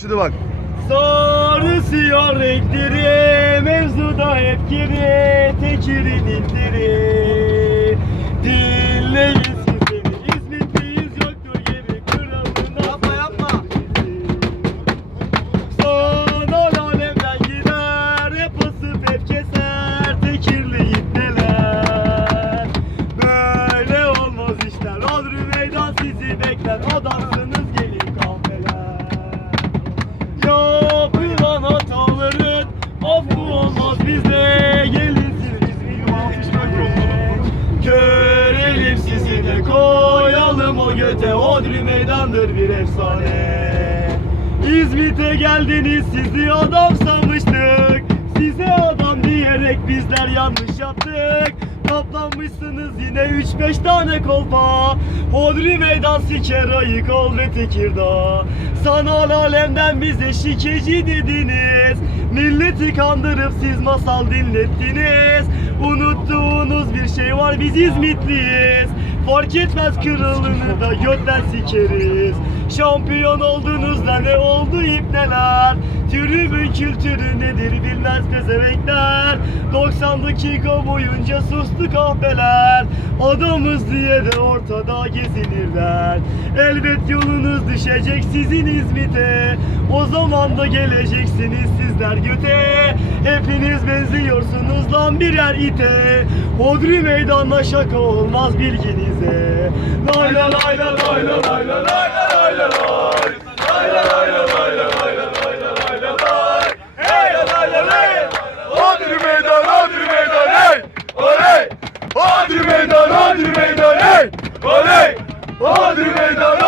Şimdi bak. Sarı siyah renkleri Mevzuda hep geri Tekirin indiri Dinleyin sizleri İzmitliyiz yoktur geri Kralına Yapma, yapma. Son alemden gider Hep asıp hep keser Tekirli ipneler Böyle olmaz işler Odri meydan sizi bekler Adamsınız gelin o göte Odri meydandır bir efsane. İzmit'e geldiniz sizi adam sanmıştık. Size adam diyerek bizler yanlış yaptık. Toplanmışsınız yine 3-5 tane kolpa. Hodri meydan siker ayık ol ve Tekirdağ. Sanal alemden bize şikeci dediniz. Milleti kandırıp siz masal dinlettiniz. Unuttuğunuz bir şey var biz İzmitliyiz Fark etmez kralını da götten sikeriz Şampiyon oldunuz da ne oldu ipneler Tribün kültürü nedir? Bilmez pezevenkler. 90 dakika boyunca sustu kahpeler. Adamız diye de ortada gezinirler. Elbet yolunuz düşecek sizin İzmit'e. O zaman da geleceksiniz sizler göte. Hepiniz benziyorsunuz lan birer ite. Hodri meydanla şaka olmaz bilginize. La la la Oley! Oley! Oley!